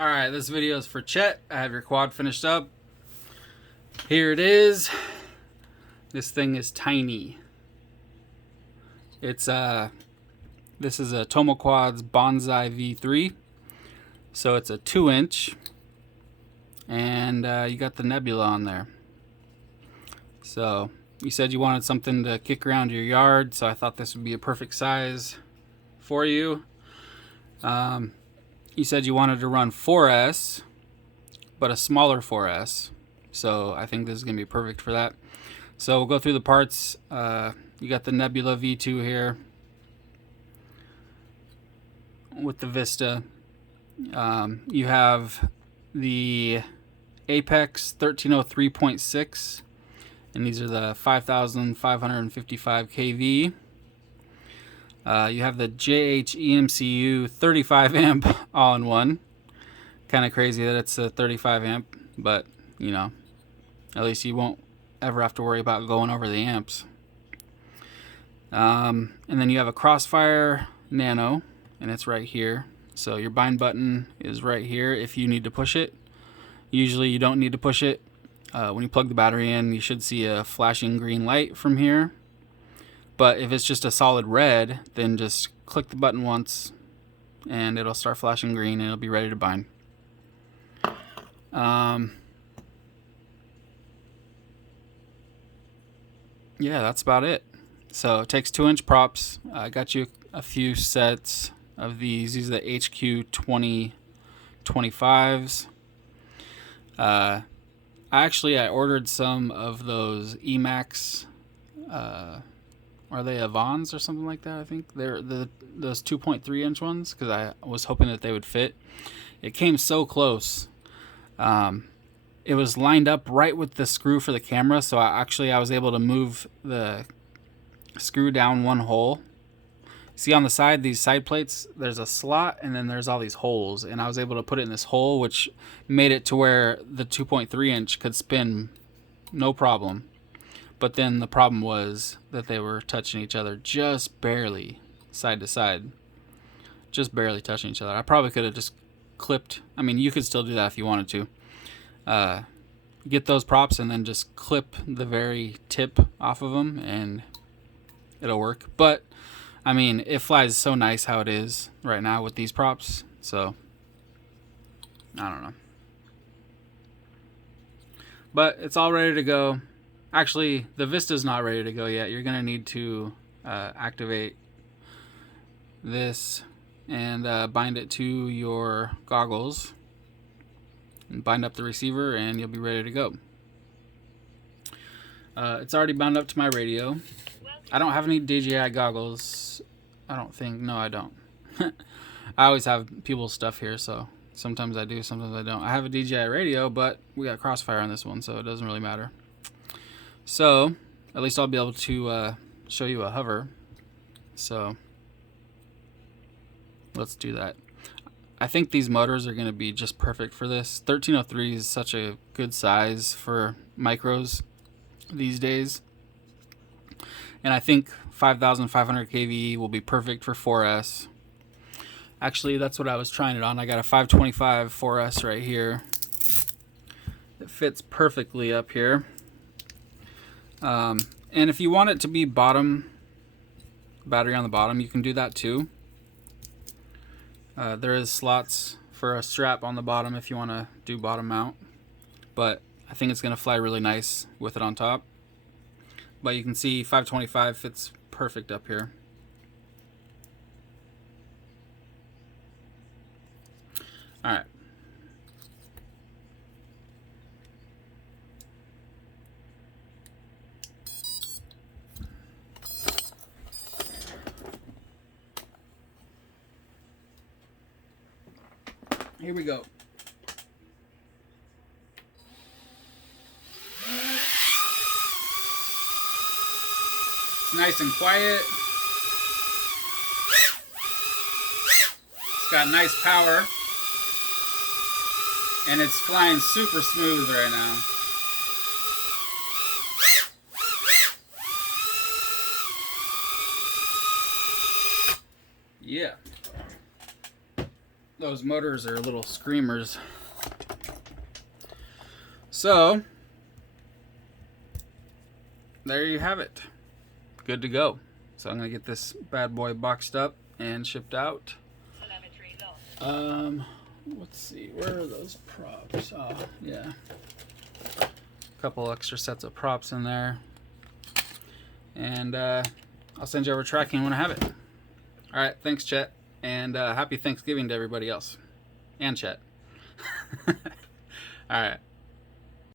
Alright, this video is for Chet. I have your quad finished up. Here it is. This thing is tiny. It's this is a Tomo Quad's Bonsai V3. So it's a 2-inch. And you got the nebula on there. So you said you wanted something to kick around your yard, so I thought this would be a perfect size for you. You said you wanted to run 4S, but a smaller 4S. So I think this is going to be perfect for that. So we'll go through the parts. You got the Nebula V2 here with the Vista. You have the Apex 1303.6, and these are the 5,555 kV. You have the JH-EMCU 35 amp all-in-one. Kind of crazy that it's a 35 amp, but you know, at least you won't ever have to worry about going over the amps. And then you have a Crossfire Nano, and it's right here. So your bind button is right here if you need to push it. Usually you don't need to push it. When you plug the battery in, you should see a flashing green light from here. But if it's just a solid red, then just click the button once and it'll start flashing green and it'll be ready to bind. Yeah, that's about it. So it takes 2-inch props. I got you a few sets of these. These are the HQ 2025s. I ordered some of those Emax. Are they Avons or something like that? I think they're those 2.3-inch ones because I was hoping that they would fit. It came so close. It was lined up right with the screw for the camera, so I was able to move the screw down one hole. See on the side, these side plates, there's a slot and then there's all these holes, and I was able to put it in this hole, which made it to where the 2.3-inch could spin no problem. But then the problem was that they were touching each other just barely, side to side. Just barely touching each other. I probably could have just clipped. I mean, you could still do that if you wanted to. Get those props and then just clip the very tip off of them and it'll work. But, I mean, it flies so nice how it is right now with these props. So, I don't know. But it's all ready to go. Actually, the Vista's not ready to go yet. You're going to need to activate this and bind it to your goggles. And bind up the receiver and you'll be ready to go. It's already bound up to my radio. I don't have any DJI goggles. I don't think. No, I don't. I always have people's stuff here, so sometimes I do, sometimes I don't. I have a DJI radio, but we got Crossfire on this one, so it doesn't really matter. So, at least I'll be able to show you a hover. So, let's do that. I think these motors are going to be just perfect for this. 1303 is such a good size for micros these days. And I think 5,500 kV will be perfect for 4S. Actually, that's what I was trying it on. I got a 525 4S right here. It fits perfectly up here. And if you want it to be bottom, battery on the bottom, you can do that too. There is slots for a strap on the bottom if you want to do bottom mount, but I think it's going to fly really nice with it on top. But you can see 525 fits perfect up here. All right. Here we go. It's nice and quiet. It's got nice power. And it's flying super smooth right now. Yeah. those motors are little screamers. So there you have it. Good to go. So I'm gonna get this bad boy boxed up and shipped out. Let's see, where are those props? Oh, yeah. A couple extra sets of props in there. And I'll send you over tracking when I have it. All right, thanks, Chet. And happy Thanksgiving to everybody else. And Chet. All right.